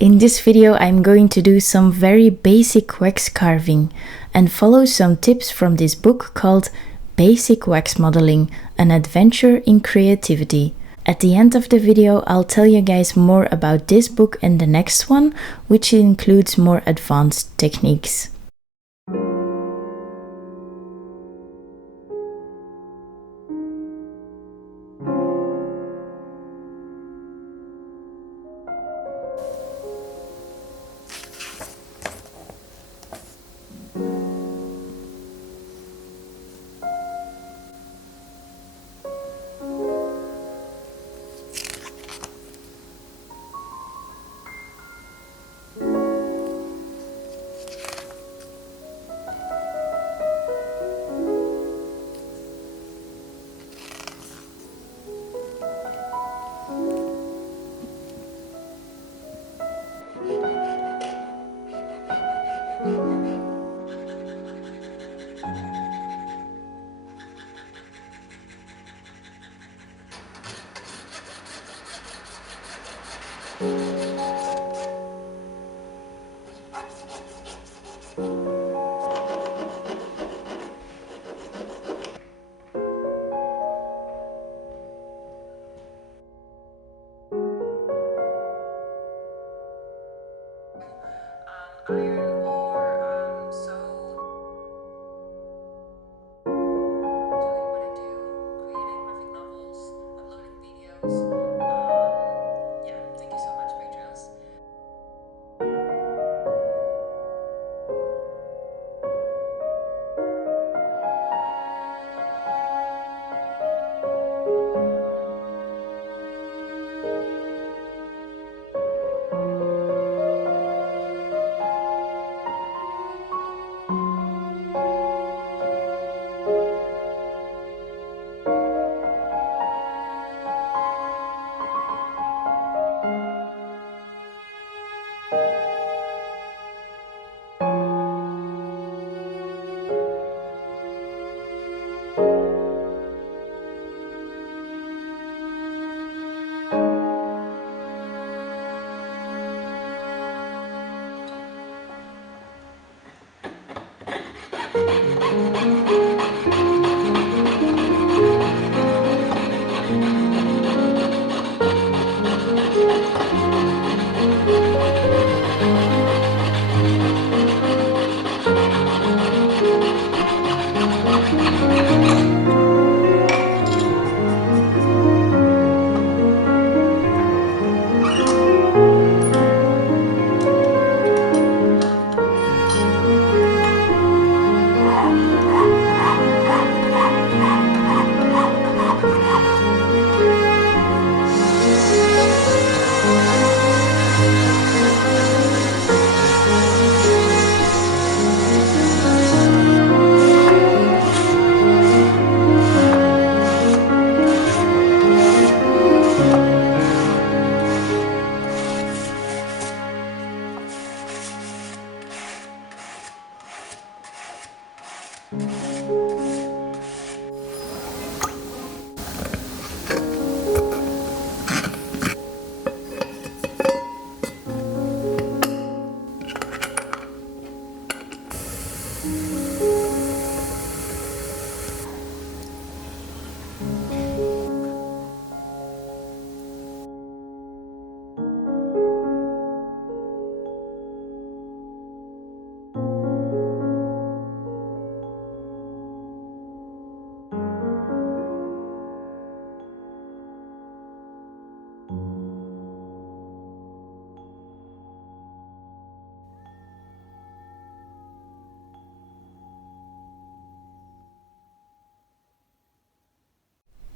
In this video I'm going to do some very basic wax carving and follow some tips from this book called Basic Wax Modeling, an Adventure in Creativity. At the end of the video I'll tell you guys more about this book and the next one, which includes more advanced techniques.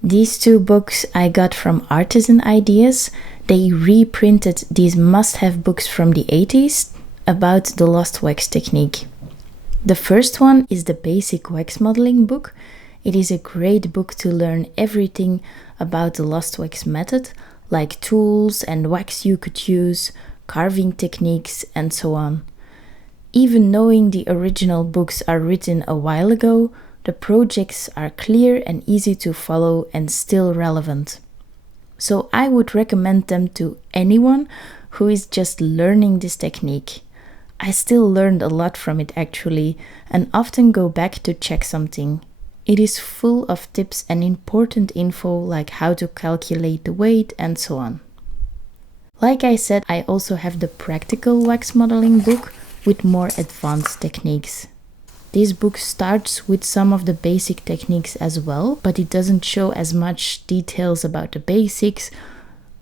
These two books I got from Artisan Ideas. They reprinted these must-have books from the 80s about the lost wax technique. The first one is the Basic Wax Modeling book. It is a great book to learn everything about the lost wax method, like tools and wax you could use, carving techniques, and so on. Even knowing the original books are written a while ago, the projects are clear and easy to follow and still relevant. So I would recommend them to anyone who is just learning this technique. I still learned a lot from it actually, and often go back to check something. It is full of tips and important info like how to calculate the weight and so on. Like I said, I also have the practical wax modeling book with more advanced techniques. This book starts with some of the basic techniques as well, but it doesn't show as much details about the basics,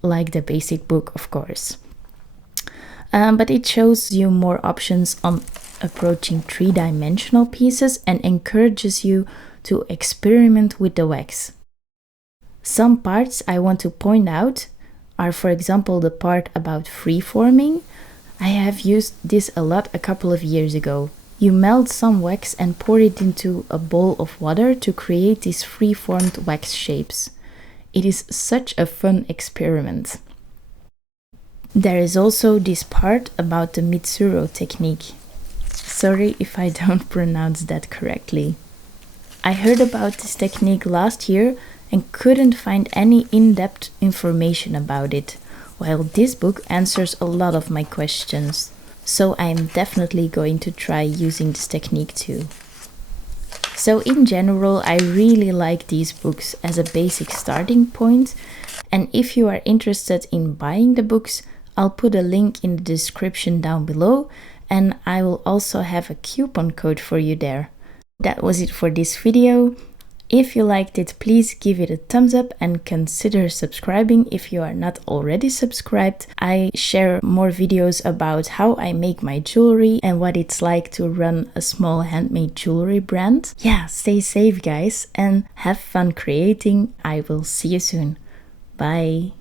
like the basic book, of course. But it shows you more options on approaching three-dimensional pieces and encourages you to experiment with the wax. Some parts I want to point out are, for example, the part about freeforming. I have used this a lot a couple of years ago. You melt some wax and pour it into a bowl of water to create these free-formed wax shapes. It is such a fun experiment. There is also this part about the Mitsuro technique. Sorry if I don't pronounce that correctly. I heard about this technique last year and couldn't find any in-depth information about it, while this book answers a lot of my questions. So I am definitely going to try using this technique too. So in general, I really like these books as a basic starting point, and if you are interested in buying the books, I'll put a link in the description down below, and I will also have a coupon code for you there. That was it for this video. If you liked it, please give it a thumbs up and consider subscribing if you are not already subscribed. I share more videos about how I make my jewelry and what it's like to run a small handmade jewelry brand. Yeah, stay safe guys and have fun creating. I will see you soon. Bye.